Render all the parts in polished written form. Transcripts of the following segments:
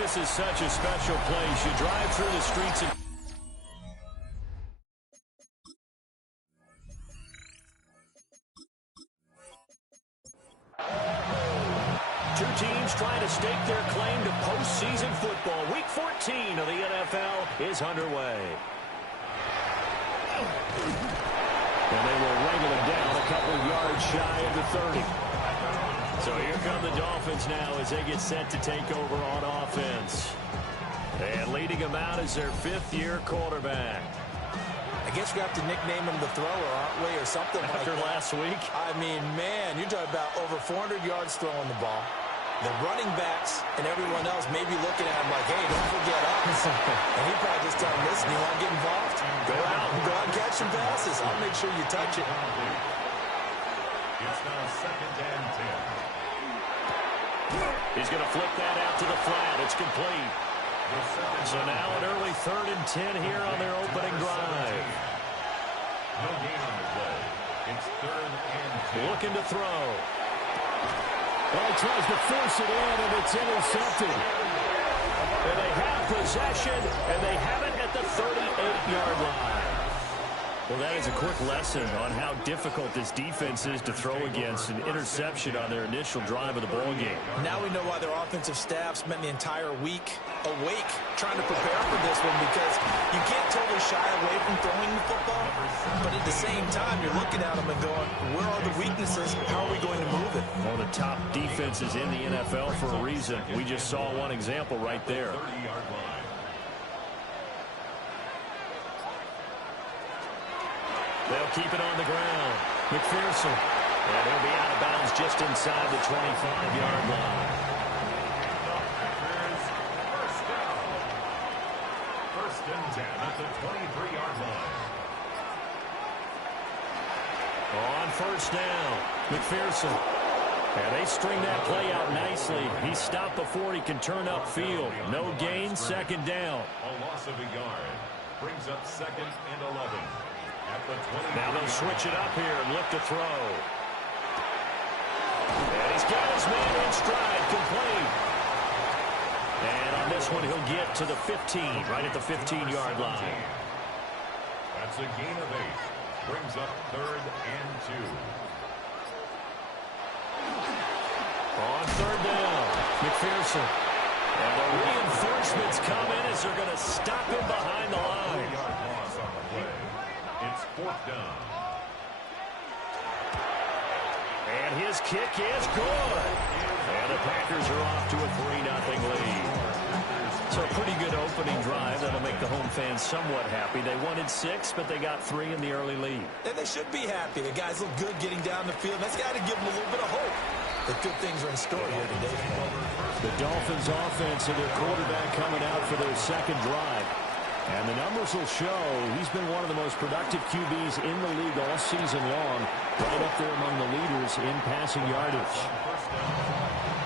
This is such a special place. You drive through the streets and two teams trying to stake their claim to postseason football. Week 14 of the NFL is underway. And they will wrangle him down a couple yards shy of the 30. So here come the Dolphins now as they get set to take over on offense. And leading him out is their fifth-year quarterback. I guess we have to nickname him the thrower, aren't we, or something like that. After last week? I mean, man, you're talking about over 400 yards throwing the ball. The running backs and everyone else may be looking at him like, hey, don't forget us. And he probably just tell him, listen, you want to get involved? Go out and catch some passes. I'll make sure you touch it. It's now 2nd and 10. He's going to flip that out to the flat. It's complete. So now an early 3rd and 10 here on their opening drive. No gain on the play. It's 3rd and 10. Looking to throw. Well, he tries to force it in, and it's intercepted. And they have possession, and they have it at the 38-yard line. Well, that is a quick lesson on how difficult this defense is to throw against. An interception on their initial drive of the ball game. Now we know why their offensive staff spent the entire week awake trying to prepare for this one, because you can't totally shy away from throwing the football, but at the same time, you're looking at them and going, where are the weaknesses? How are we going to move it? One of the top defenses in the NFL for a reason. We just saw one example right there. 30-yard line. They'll keep it on the ground. McPherson. And he'll be out of bounds just inside the 25-yard line. First down. 1st and 10 at the 23-yard line. On 1st down, McPherson. And they string that play out nicely. He's stopped before he can turn upfield. No gain, 2nd down. A loss of a yard. Brings up 2nd and 11. Now they'll switch it up here and look to throw. And he's got his man in stride, complete. And on this one, he'll get to the 15, right at the 15-yard line. That's a gain of 8. Brings up 3rd and 2. On 3rd down, McPherson. And the reinforcements come in as they're going to stop him behind the line. 4-yard loss on the play. It's 4th down. And his kick is good. And the Packers are off to a 3-0 lead. So a pretty good opening drive. That'll make the home fans somewhat happy. They wanted 6, but they got 3 in the early lead. And they should be happy. The guys look good getting down the field. That's got to give them a little bit of hope that good things are in store here today. The Dolphins offense and their quarterback coming out for their 2nd drive. And the numbers will show he's been one of the most productive QBs in the league all season long. Right up there among the leaders in passing yardage.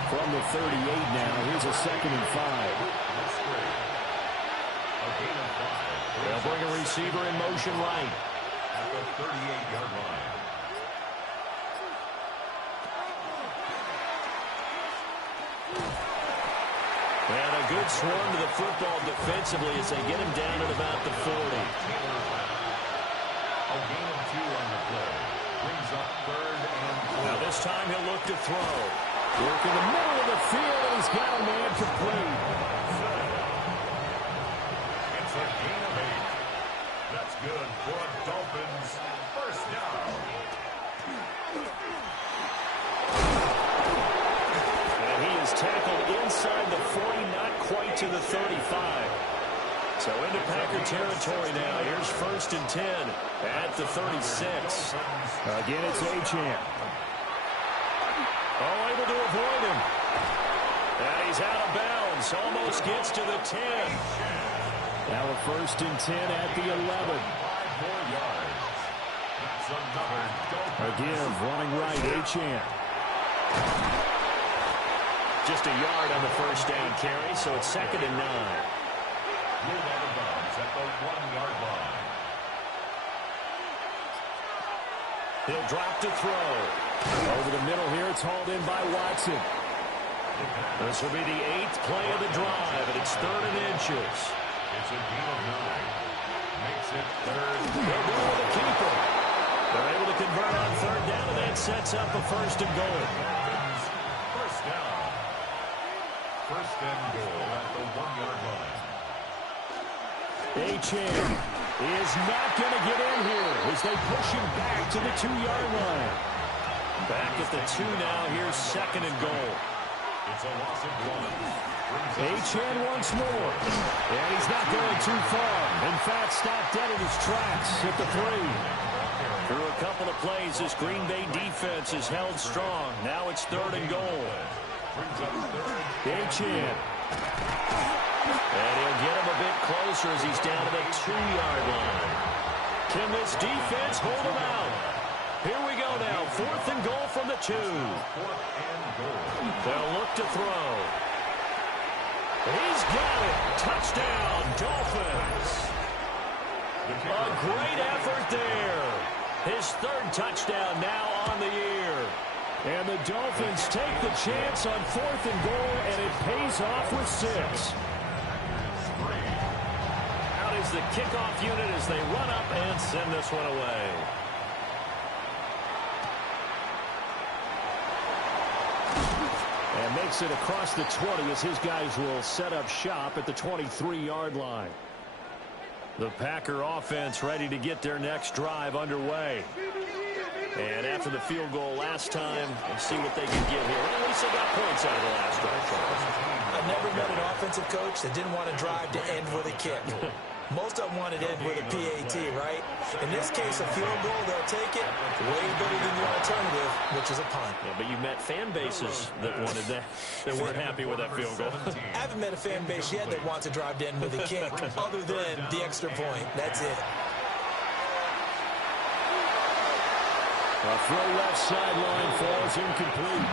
From the 38 now, here's a 2nd and 5. They'll bring a receiver in motion right. At the 38-yard line. And a good swarm to the football defensively as they get him down at about the 40. A gain of 2 on the play. Brings up 3rd and 4. Now this time he'll look to throw. Work in the middle of the field, and he's got a man complete. It's a gain of 8. That's good for a Dolphins 1st down. And he is tackled inside the 40, not quite to the 35. So into Packer territory now. Here's 1st and 10 at the 36. Again, it's Achane. Oh, able to avoid him. And he's out of bounds. Almost gets to the 10. Now a 1st and 10 at the 11. 5 more yards. That's another Dolphins. Again, running right, Achane. Just a yard on the 1st down carry, so it's 2nd and 9. Ruled out of bounds at the 1-yard line. He'll drop to throw. Over the middle here, it's hauled in by Watson. This will be the 8th play of the drive, and it's 3rd and inches. It's a gain of 9. Makes it 3rd. They'll do it with a keeper. They're able to convert on 3rd down, and that sets up a 1st and goal. First down. 1st and goal at the 1-yard line. Achane is not going to get in here as they push him back to the 2-yard line. Back at the 2 now. Here's 2nd and goal. It's a loss of 1. Achane once more. And he's not going too far. In fact, stopped dead in his tracks at the 3. Through a couple of plays, this Green Bay defense is held strong. Now it's 3rd and goal. Achane. And he'll get him a bit closer as he's down to the 2-yard line. Can this defense hold him out? Here we go now. 4th and goal from the 2. They'll look to throw. He's got it. Touchdown, Dolphins. A great effort there. His 3rd touchdown now on the year. And the Dolphins take the chance on 4th and goal, and it pays off with 6. Out is the kickoff unit as they run up and send this one away. And makes it across the 20 as his guys will set up shop at the 23-yard line. The Packer offense ready to get their next drive underway. And after the field goal last time, we'll see what they can get here. Well, at least they got points out of the last drive, Charles. I've never met an offensive coach that didn't want to drive to end with a kick. Most of them wanted to end with a PAT, right? In this case, a field goal, they'll take it. Way better than the alternative, which is a punt. Yeah, but you met fan bases that wanted that, that weren't happy with that field goal. I haven't met a fan base yet that wants to drive to end with a kick, other than the extra point. That's it. A throw left sideline falls incomplete.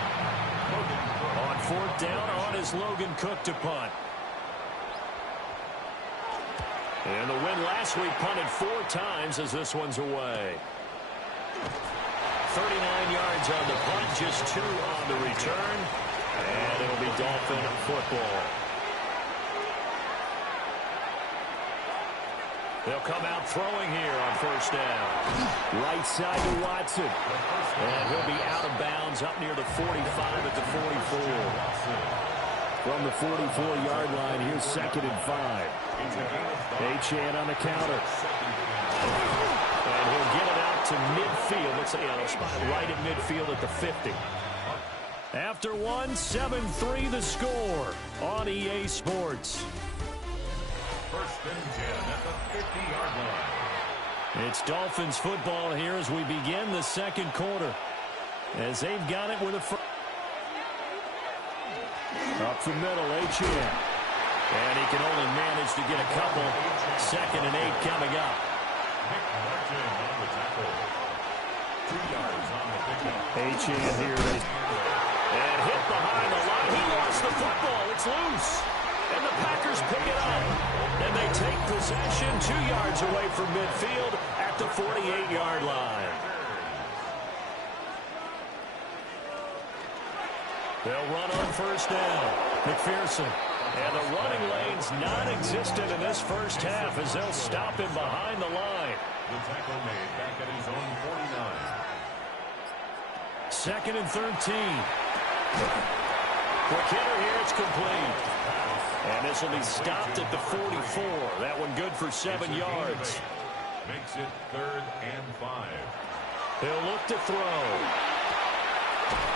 On 4th down, on is Logan Cook to punt. And the win last week punted 4 times as this one's away. 39 yards on the punt, just 2 on the return. And it'll be Dolphin football. They'll come out throwing here on 1st down. Right side to Watson. And he'll be out of bounds up near the 45 at the 44. From the 44-yard line, here's 2nd and 5. Achane on the counter. And he'll get it out to midfield. Looks like a spot right at midfield at the 50. After 1, 7-3 the score on EA Sports. 1st and 10 at the 50-yard line. It's Dolphins football here as we begin the 2nd quarter. As they've got it with a first. Up the middle, Achane. And he can only manage to get a couple. 2nd and 8 coming up. Nick Martin on the tackle. 2 yards on the pickup. Achane here. And hit behind the line. He lost the football. It's loose. And the Packers pick it up. And they take possession 2 yards away from midfield at the 48-yard line. They'll run on 1st down. McPherson. And the running lane's non-existent in this 1st half as they'll stop him behind the line. The tackle made back at his own 49. 2nd and 13. Quick hitter here. It's complete. And this will be stopped at the 44. That one good for 7 yards. Makes it 3rd and 5. He'll look to throw.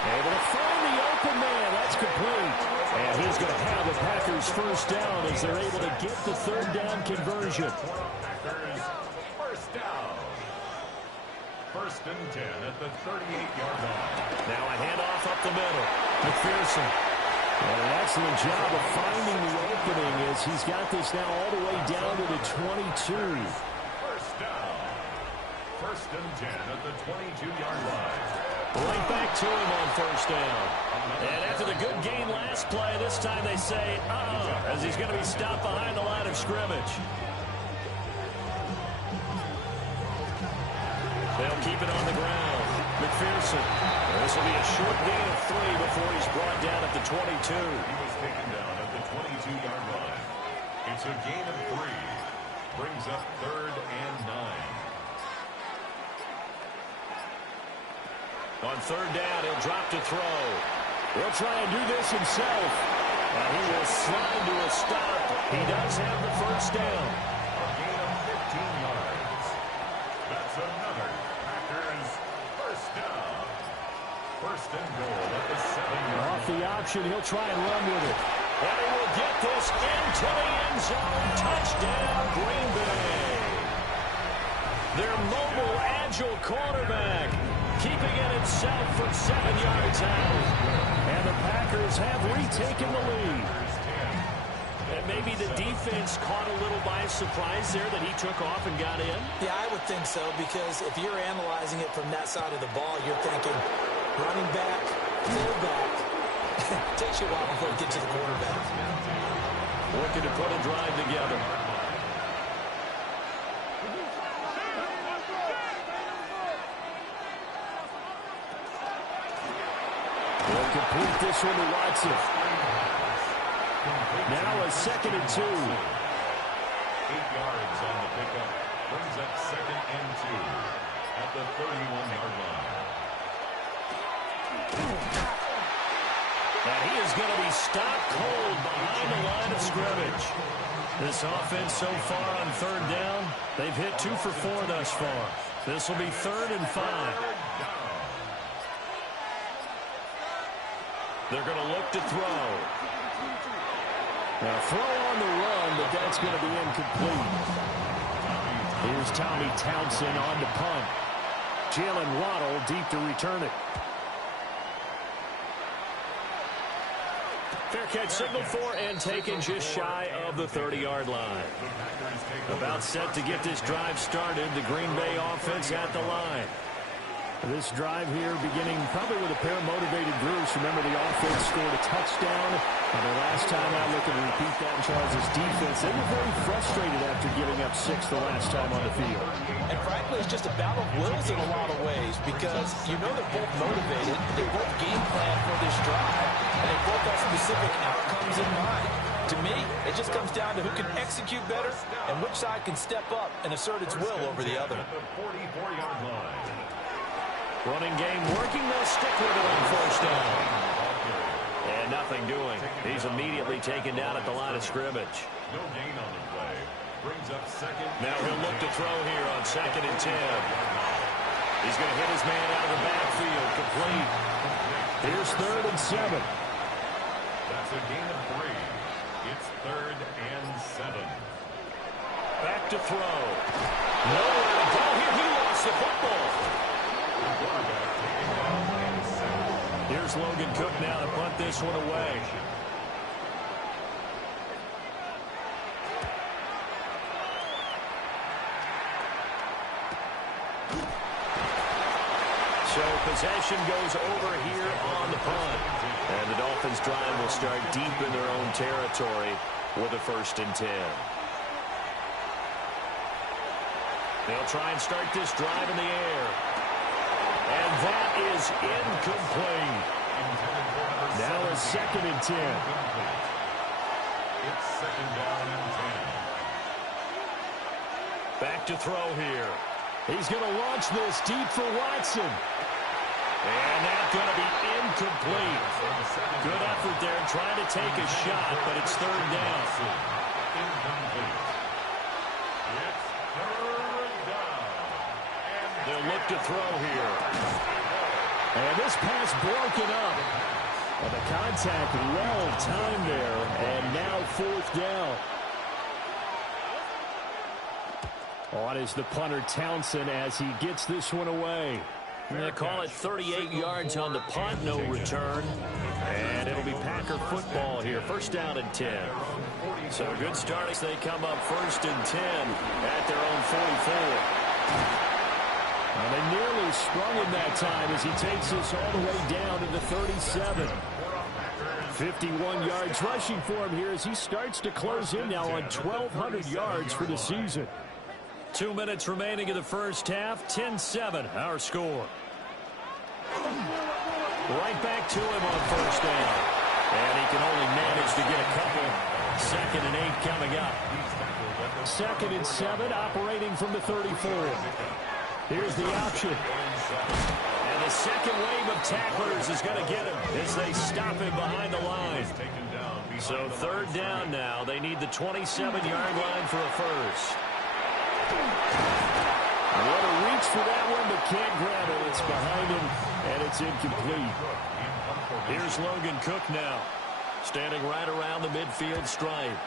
Able to find the open man. That's complete. And he's going to have the Packers 1st down as they're able to get the 3rd down conversion. Packers 1st down. 1st and 10 at the 38-yard line. Now a handoff up the middle. McPherson. And an excellent job of finding the opening as he's got this now all the way down to the 22. 1st down. 1st and 10 at the 22-yard line. Right back to him on 1st down. And after the good gain last play, this time they say, as he's going to be stopped behind the line of scrimmage. They'll keep it on the ground. McPherson. This will be a short gain of 3 before he's brought down at the 22. He was taken down at the 22-yard line. It's a gain of 3. Brings up 3rd and 9. On 3rd down, he'll drop to throw. He'll try and do this himself. And he will slide to a stop. He does have the first down. A gain of 15 yards. That's another Packers first down. First and goal at the 7-yard Off the option, he'll try and run with it. And he will get this into the end zone. Touchdown, Green Bay. Their mobile, agile quarterback keeping it himself from 7 yards out. And the Packers have retaken the lead. And maybe the defense caught a little by surprise there that he took off and got in. Yeah, I would think so, because if you're analyzing it from that side of the ball, you're thinking running back, fullback. Takes you a while before you get to the quarterback. Looking to put a drive together. They'll complete this one to Watson. Now a 2nd and 2. 8 yards on the pickup. Brings up 2nd and 2 at the 31-yard line. And he is going to be stopped cold behind the line of scrimmage. This offense so far on 3rd down, they've hit 2 for 4 thus far. This will be 3rd and 5. They're going to look to throw. Now throw on the run, but that's going to be incomplete. Here's Tommy Townsend on to punt. Jalen Waddle deep to return it. Fair catch signaled for and taken just shy of the 30-yard line. About set to get this drive started. The Green Bay offense at the line. This drive here beginning probably with a pair of motivated Bruce. Remember, the offense scored a touchdown. And the last time out, looking to repeat that in Charles' defense. They were very frustrated after giving up 6 the last time on the field. And frankly, it's just a battle of wills in a lot of ways, because you know they're both motivated, they both game plan for this drive, and they both have specific outcomes in mind. To me, it just comes down to who can execute better and which side can step up and assert its will over the other. At the 44-yard line. Running game working. They'll stick with it on 1st down. And nothing doing. He's immediately taken down at the line of scrimmage. No gain on the play. Brings up 2nd. Now he'll look to throw here on 2nd and 10. He's going to hit his man out of the backfield. Complete. Here's 3rd and 7. That's a gain of 3. It's 3rd and 7. Back to throw. Nowhere to go here. He lost the football. Here's Logan Cook now to punt this one away. So possession goes over here on the punt. And the Dolphins drive will start deep in their own territory with a 1st and 10. They'll try and start this drive in the air. And that is incomplete. Now a 2nd and 10. It's 2nd down and 10. Back to throw here. He's going to launch this deep for Watson. And that's going to be incomplete. Good effort there trying to take a shot, but it's 3rd down. Incomplete. It's 3rd down. They'll look to throw here. And this pass broken up. And the contact well timed there. And now 4th down. On is the punter Townsend as he gets this one away. They call it 38 yards on the punt, no return. And it'll be Packer football here. 1st down and 10. So a good start as they come up 1st and 10 at their own 44. And they nearly sprung him that time as he takes this all the way down to the 37. 51 yards rushing for him here as he starts to close in now on 1,200 yards for the season. 2 minutes remaining in the 1st half. 10-7, our score. Right back to him on first down. And he can only manage to get a couple. 2nd and 8 coming up. 2nd and 7, operating from the 34. Here's the option. And the second wave of tacklers is going to get him as they stop him behind the line. So 3rd down now. They need the 27-yard line for a first. What a reach for that one, but can't grab it. It's behind him, and it's incomplete. Here's Logan Cook now, standing right around the midfield stripe.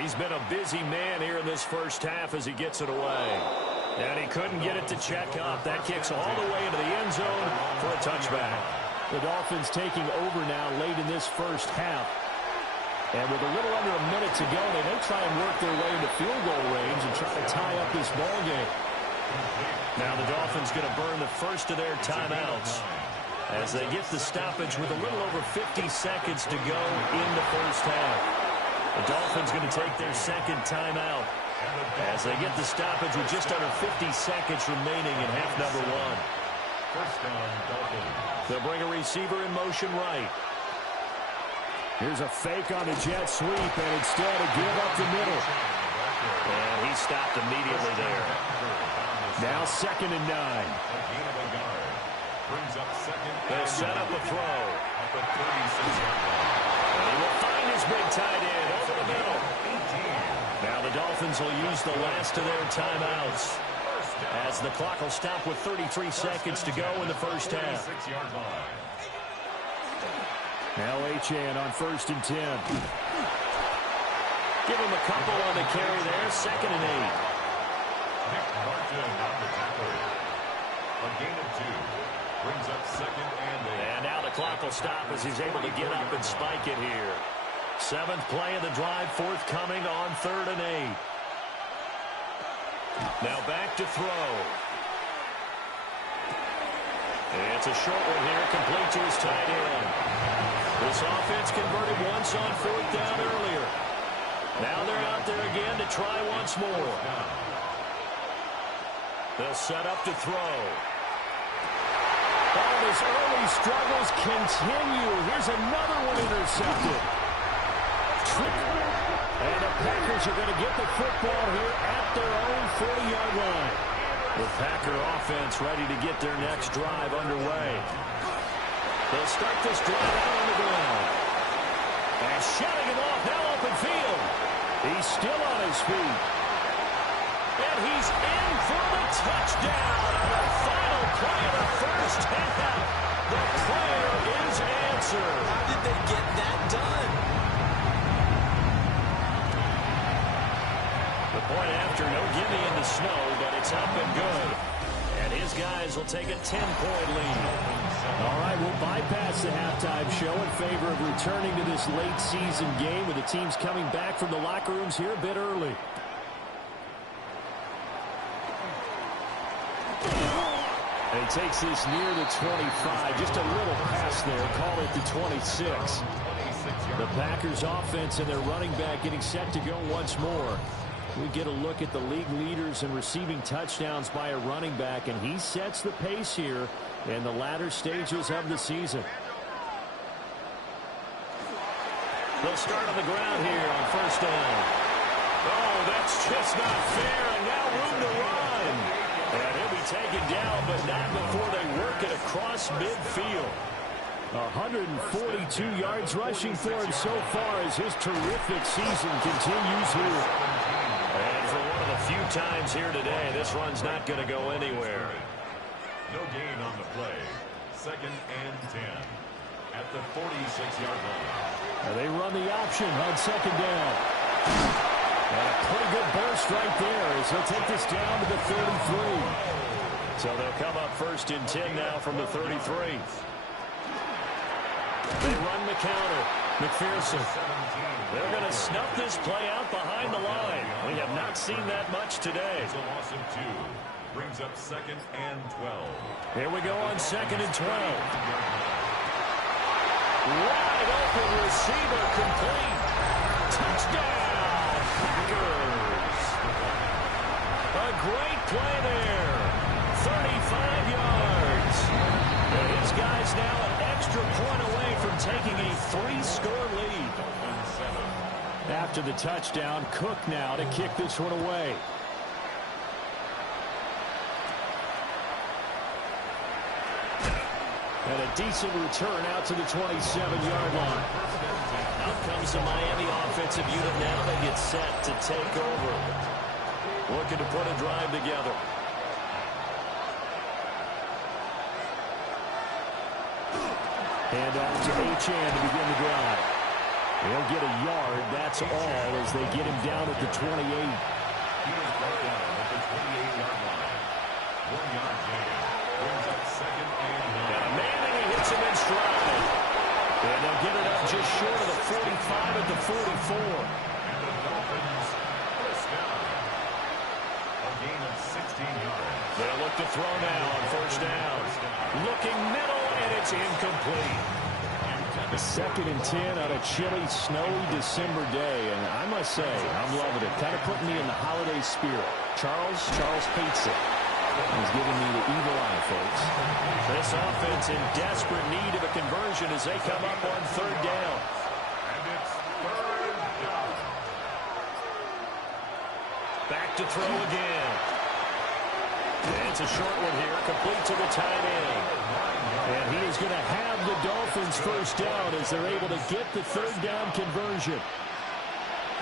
He's been a busy man here in this first half as he gets it away. And he couldn't get it to check up. That kicks all the way into the end zone for a touchback. The Dolphins taking over now late in this first half. And with a little under a minute to go, they may try and work their way into field goal range and try to tie up this ball game. Now the Dolphins going to burn the first of their timeouts as they get the stoppage with a little over 50 seconds to go in the first half. The Dolphins going to take their 2nd timeout as they get the stoppage with just under 50 seconds remaining in half number 1. They'll bring a receiver in motion right. Here's a fake on the jet sweep, and instead a give up the middle. And he stopped immediately there. Now 2nd and 9. They'll set up a throw. And he will find his big tight end over the middle. Now the Dolphins will use the last of their timeouts as the clock will stop with 33 seconds to go in the first half. Now Achane on 1st and 10. Give him a couple on the carry there. 2nd and 8. Nick Martin on the tackle. A gain of 2. Brings up 2nd and 8. And now the clock will stop as he's able to get up and spike it here. 7th play of the drive, forthcoming on 3rd and 8. Now back to throw. It's a short one here, complete to his tight end. This offense converted once on 4th down earlier. Now they're out there again to try once more. They'll set up to throw. Oh, his early struggles continue. Here's another one intercepted. And the Packers are going to get the football here at their own 40-yard line. The Packer offense ready to get their next drive underway. They'll start this drive out on the ground. And shutting him off, now open field. He's still on his feet. And he's in for the touchdown on the final play of the first half. The prayer is answered. How did they get that done? The point after, no gimme in the snow, but it's up and good. And his guys will take a 10-point lead. All right, we'll bypass the halftime show in favor of returning to this late season game with the teams coming back from the locker rooms here a bit early. And he takes this near the 25, just a little pass there, call it the 26. The Packers offense and their running back getting set to go once more. We get a look at the league leaders in receiving touchdowns by a running back, and he sets the pace here in the latter stages of the season. They'll start on the ground here on first down. Oh, that's just not fair, and now room to run. And he'll be taken down, but not before they work it across midfield. 142 yards rushing for him so far as his terrific season continues here. And for one of the few times here today, this run's not going to go anywhere. No gain on the play. 2nd and 10 at the 46-yard line. They run the option on 2nd down. And a pretty good burst right there as he'll take this down to the 33. So they'll come up 1st and 10 now from the 33. They run the counter. McPherson. They're going to snuff this play out behind the line. We have not seen that much today. It's a loss of 2. Brings up 2nd and 12. Here we go on 2nd and 12. Wide open receiver complete. Touchdown, Packers. A great play there. 35 yards. And his guys now an extra point away from taking a 3-score lead. After the touchdown, Cook now to kick this one away. And a decent return out to the 27-yard line. Out comes the Miami offensive unit now. They get set to take over. Looking to put a drive together. Hand off to Achane to begin the drive. He'll get a yard. That's all as they get him down at the 28. He is brought down at the 28-yard line. 1-yard gain. Brings up second and 9. Got a man, and he hits him in stride. And they'll get it up just short of the 45 at the 44. And the Dolphins first down. A gain of 16 yards. They'll look to throw now on first down. Looking middle, and it's incomplete. The 2nd and 10 on a chilly, snowy December day. And I must say, I'm loving it. Kind of putting me in the holiday spirit. Charles hates it. He's giving me the evil eye, folks. This offense in desperate need of a conversion as they come up on third down. And it's third down. Back to throw again. And it's a short one here, complete to the tight end. And he is going to have the Dolphins first down as they're able to get the third down conversion.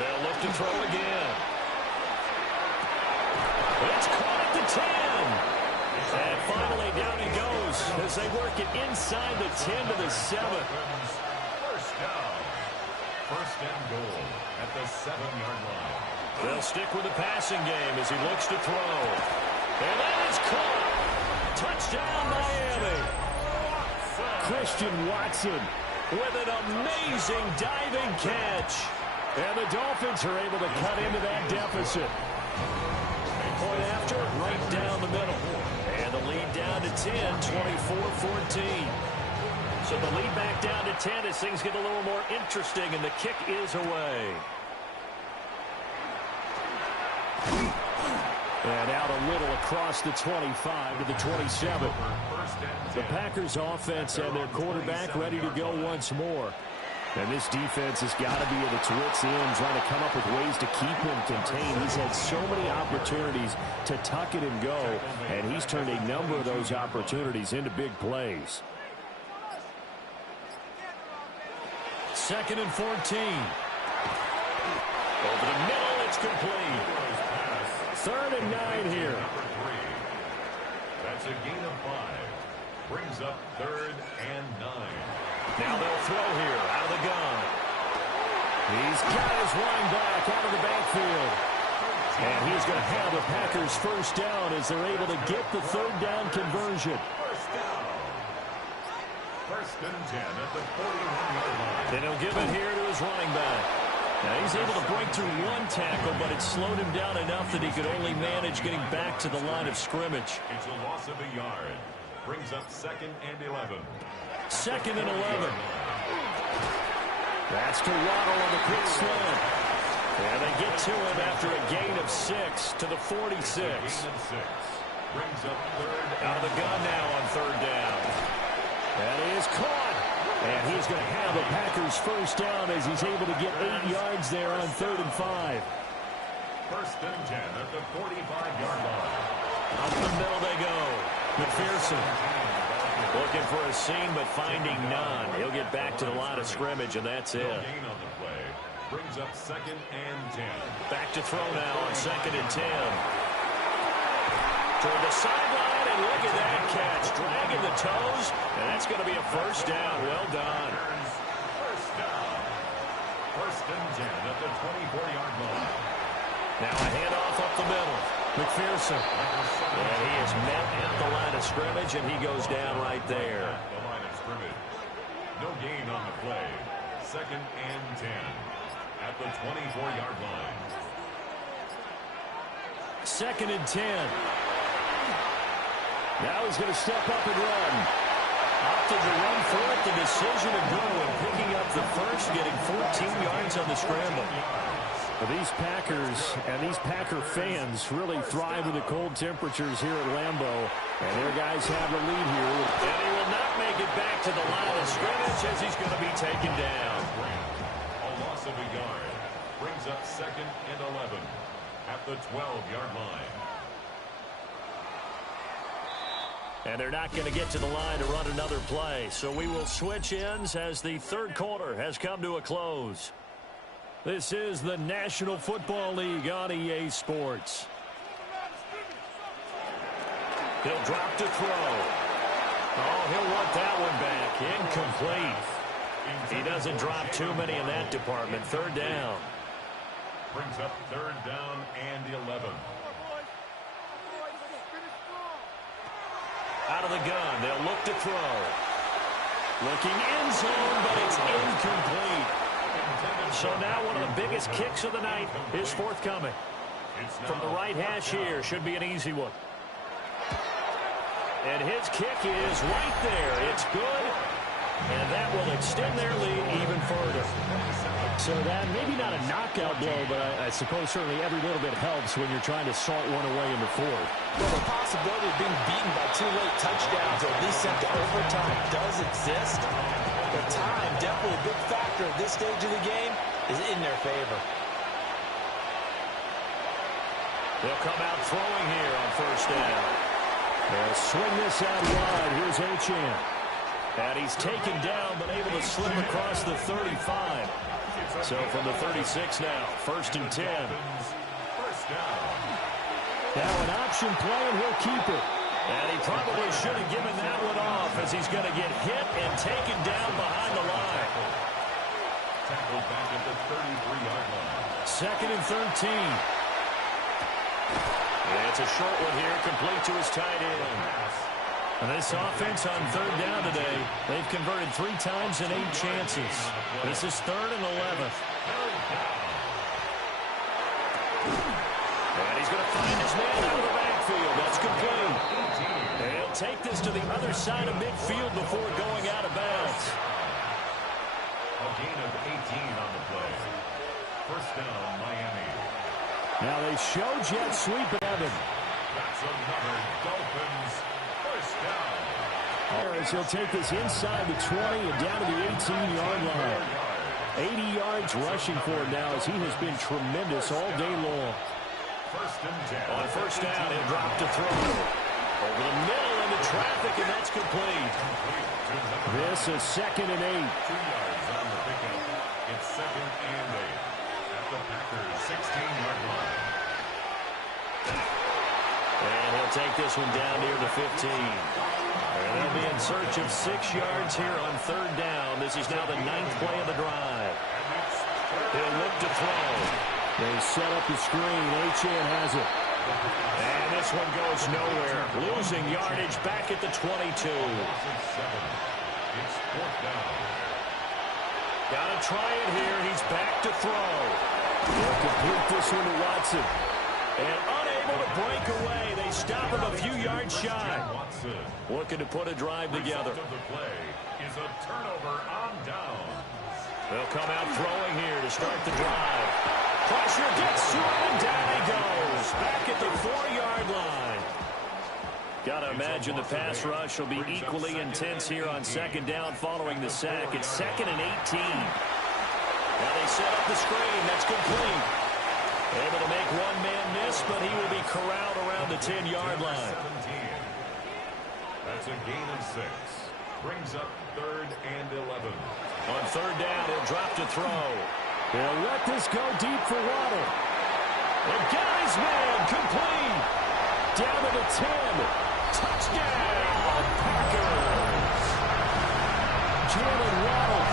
They'll look to throw again. It's caught at the 10. And finally down he goes as they work it inside the 10 to the 7. First down. First and goal at the 7-yard line. They'll stick with the passing game as he looks to throw. And that is caught. Touchdown, Miami. Christian Watson With an amazing diving catch. And the Dolphins are able to cut into that deficit. Point after, right down the middle. And the lead down to 10, 24-14. So the lead back down to 10 as things get a little more interesting, and the kick is away. And out a little across the 25 to the 27. The Packers offense and their quarterback ready to go once more. And this defense has got to be at its wits' end, trying to come up with ways to keep him contained. He's had so many opportunities to tuck it and go, and he's turned a number of those opportunities into big plays. 2nd and 14. Over the middle, it's complete. 3rd and 9 here. That's a gain of 5. Brings up 3rd and 9. Now they'll throw here out of the gun. He's got his running back out of the backfield. And he's going to have the Packers first down as they're able to get the third down conversion. First down. 1st and 10 at the 41-yard line. Then he'll give it here to his running back. Now he's able to break through one tackle, but it slowed him down enough that he could only manage getting back to the line of scrimmage. It's a loss of a yard. Brings up 2nd and 11. 2nd and 11. That's to Waddle on the quick slant. And they get to him after a gain of 6 to the 46. Gain of 6. Brings up 3rd. Out of the gun now on 3rd down. That is caught. And he's going to have the Packers first down as he's able to get 8 yards there on 3rd and 5. 1st and 10 at the 45-yard line. Up the middle they go. McPherson looking for a seam, but finding none. He'll get back to the line of scrimmage, and that's it. No gain on the play. Brings up 2nd and 10. Back to throw now on 2nd and 10. Toward the sideline, and look at that catch. Dragging the toes, and that's going to be a first down. Well done. First down. 1st and 10 at the 24-yard line. Now a handoff up the middle. McPherson. And he is met at the line of scrimmage, and he goes down right there. The line of scrimmage. No gain on the play. 2nd and 10 at the 24-yard line. 2nd and 10. Now he's going to step up and run. Opted to run for it. The decision to go and picking up the first, getting 14 yards on the scramble. These Packers and these Packer fans really thrive in the cold temperatures here at Lambeau. And their guys have the lead here. And he will not make it back to the line of scrimmage. as he's going to be taken down. A loss of a yard brings up 2nd and 11 at the 12-yard line. And they're not going to get to the line to run another play. So we will switch ends as the third quarter has come to a close. This is the National Football League on EA Sports. He'll drop to throw. Oh, he'll want that one back. Incomplete. He doesn't drop too many in that department. Third down. Brings up 3rd down and 11. Out of the gun, they'll look to throw. Looking end zone, but it's incomplete. So now one of the biggest kicks of the night is forthcoming. From the right hash here, should be an easy one. And his kick is right there. It's good, and that will extend their lead even further. So that, maybe not a knockout blow, but I suppose certainly every little bit helps when you're trying to salt one away in the fourth. Well, the possibility of being beaten by 2 late touchdowns or at least sent to overtime does exist. But time, definitely a big factor at this stage of the game, is in their favor. They'll come out throwing here on 1st down. They'll swing this out wide. Here's Achane. And he's taken down, but able to slip across the 35. So from the 36 now, 1st and 10. Now an option play, and he'll keep it. And he probably should have given that one off as he's going to get hit and taken down behind the line. Tackled back at the 33-yard line. 2nd and 13. And it's a short one here, complete to his tight end. And this offense on 3rd down today, they've converted 3 times in 8 chances. This is 3rd and 11. And he's going to find his man out of the backfield. That's complete. And he'll take this to the other side of midfield before going out of bounds. A gain of 18 on the play. 1st down, Miami. Now they show jet sweep at Evan. That's another Dolphins 1st down. Harris, he'll take this inside the 20 and down to the 18-yard line. 80 yards rushing for him now as he has been tremendous all day long. 1st and 10. On 1st down, he'll drop to throw. Over the middle into traffic, and that's complete. This is 2nd and 8. 2 yards on the pickup. It's 2nd and 8 at the Packers' 16-yard line. And he'll take this one down near the 15. And they'll be in search of 6 yards here on 3rd down. This is now the 9th play of the drive. He'll look to throw. They set up the screen. Achane has it. And this one goes nowhere. Losing yardage back at the 22. It's 4th down. Got to try it here. He's back to throw. They'll complete this one to Watson. And unable to break away. They stop him a few yards shy. Watson. Looking to put a drive together. Result of the play is a turnover on down. They'll come out throwing here to start the drive. Pressure gets to him, and down he goes. Back at the 4-yard line. Got to imagine the pass rush will be equally intense here on 2nd down following the sack. It's 2nd and 18. Now they set up the screen. That's complete. Able to make one man miss, but he will be corralled around the 10-yard line. 17. That's a gain of 6. Brings up 3rd and 11. On 3rd down, he'll drop to throw. They'll let this go deep for Waddle. And got his man complete. Down to the 10. Touchdown, Packers. Jalen Waddle,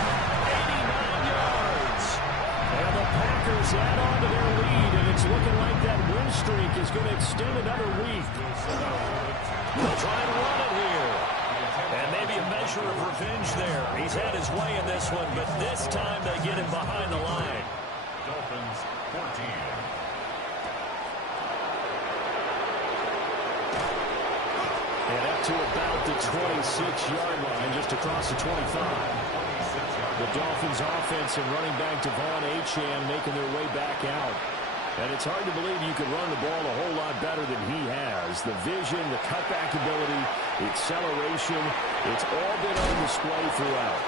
89 yards. and the Packers add on to their lead, and it's looking like that win streak is going to extend another week. They'll try and run it here. And maybe a measure of revenge there. He's had his way in this one, but this time they get him behind the line. Dolphins 14. And up to about the 26-yard line, just across the 25. The Dolphins offense and running back Devon Achane making their way back out. And it's hard to believe you can run the ball a whole lot better than he has. The vision, the cutback ability, the acceleration, it's all been on display throughout.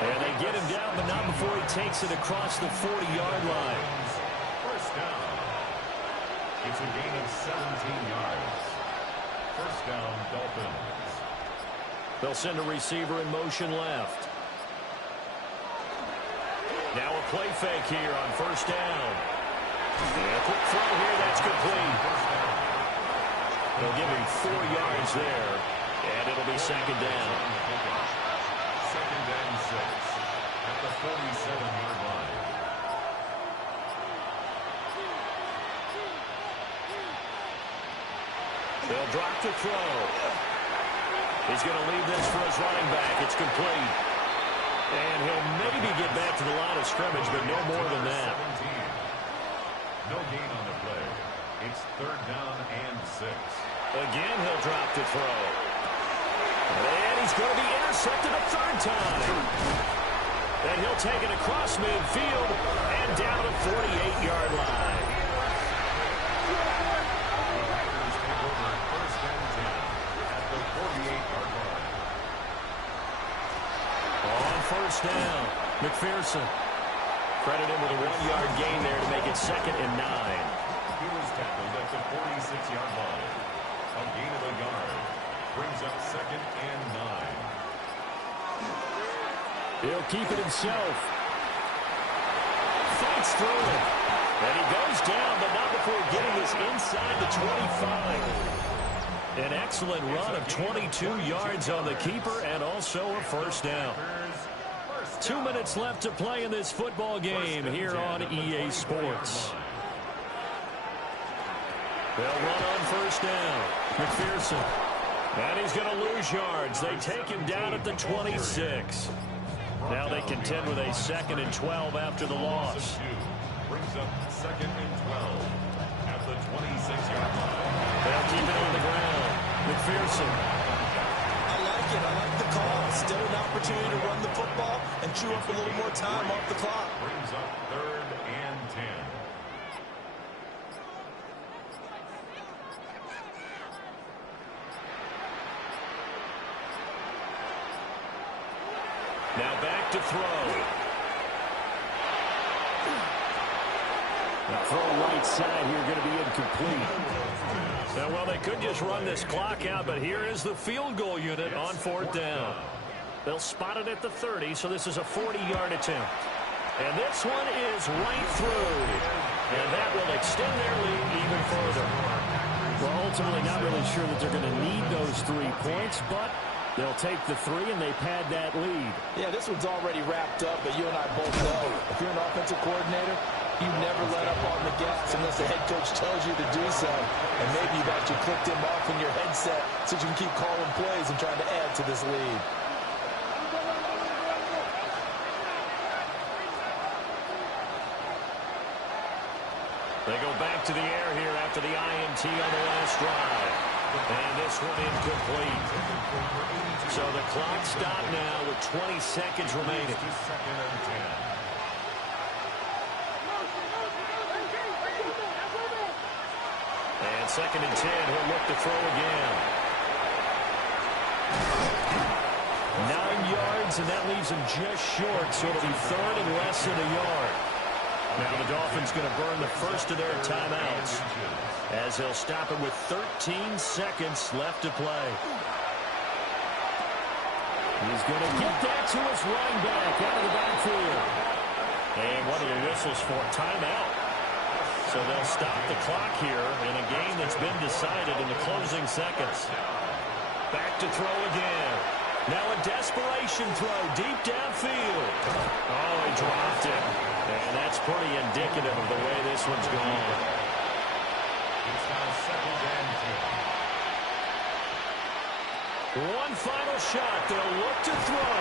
And they get him down, but not before he takes it across the 40-yard line. First down. It's a gain of 17 yards. First down, Dolphins. They'll send a receiver in motion left. Now a play fake here on first down. And a quick throw here, that's complete. They'll give him 4 yards there, and it'll be second down. Second and 6 at the 47-yard line. They'll drop the throw. He's going to leave this for his running back. It's complete. And he'll maybe get back to the line of scrimmage, but no more than that. 17. No gain on the play. It's third down and 6. Again, he'll drop the throw. And he's going to be intercepted a third time. And he'll take it across midfield and down to 48-yard line. Packers take over first and 10 at the 48-yard line. On first down, McPherson. Credit him with a 1-yard gain there to make it second and 9. He was tackled at the 46-yard line. A gain of a yard brings up second and 9. He'll keep it himself. Fights through it. And he goes down, but not before getting this inside the 25. An excellent run of 22 yards on the keeper and also a first down. 2 minutes left to play in this football game here on EA Sports. They'll run on first down. McPherson. And he's going to lose yards. They take him down at the 26. Now they contend with a second and 12 after the loss. Brings up second and 12 at the 26-yard line. They'll keep it on the ground. McPherson. I like it. I like the call. Still an opportunity to run the football and chew up a little more time off the clock. Brings up third and 10. Now back to throw. The throw right side here going to be incomplete. Now, well, they could just run this clock out, but here is the field goal unit on fourth down. They'll spot it at the 30, so this is a 40-yard attempt. And this one is right through. And that will extend their lead even further. Well, ultimately not really sure that they're going to need those 3 points, but they'll take the 3 and they pad that lead. Yeah, this one's already wrapped up, but you and I both know if you're an offensive coordinator, you never let up on the gas unless the head coach tells you to do so. And maybe you've actually clicked him off in your headset so you can keep calling plays and trying to add to this lead. They go back to the air here after the INT on the last drive. And this one incomplete. So the clock stopped now with 20 seconds remaining. Second and 10. And second and 10, he'll look to throw again. 9 yards, and that leaves him just short, so it'll be third and less than a yard. Now the Dolphins going to burn the first of their timeouts as they'll stop it with 13 seconds left to play. He's going to get that to his running back out of the backfield. And one of the whistles for timeout. So they'll stop the clock here in a game that's been decided in the closing seconds. Back to throw again. Now a desperation throw deep downfield. Oh, he dropped it. And that's pretty indicative of the way this one's gone. It's now second and 10. One final shot. They'll look to throw.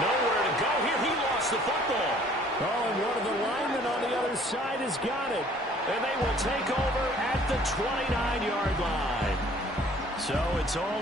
Nowhere to go here. He lost the football. Oh, and one of the linemen on the other side has got it. And they will take over at the 29-yard line. So it's all